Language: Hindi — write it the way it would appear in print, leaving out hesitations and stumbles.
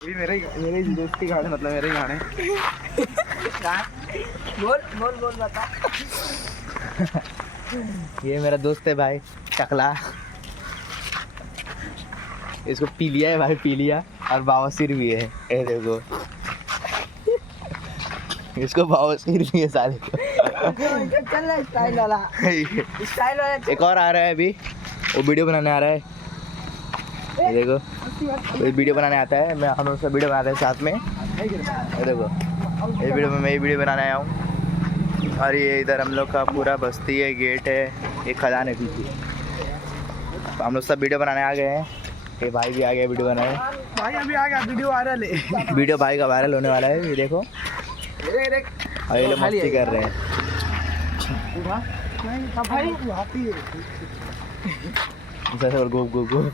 ये मेरे दोस्त की गाने, मतलब मेरे गाने। बोल बोल बोल बता। ये मेरा दोस्त है भाई, टकला। इसको पीलिया है भाई, पीलिया। और बावसीर भी है, ये देखो। इसको बावसीर भी है साले को। चल रहा स्टाइल वाला, स्टाइल वाला। एक और आ रहा है अभी, वो वीडियो बनाने आ रहा है। ये देखो, ये वीडियो बनाने आता है, मैं हम उसका वीडियो बनाते हैं साथ में। ये देखो, ये वीडियो में मैं ही वीडियो बनाने आया हूँ। और ये इधर हम लोग का पूरा बस्ती है, गेट है, एक खदान है पीछे। हम लोग सब वीडियो बनाने आ गए हैं। ये भाई भी आ गया वीडियो बनाने। भाई अभी आ गया, वीडियो वायरल है। वीडियो भाई का वायरल होने वाला है, ये देखो। और ये लोग मस्ती कर रहे हैं। भाई हाथी है। गो गो गो।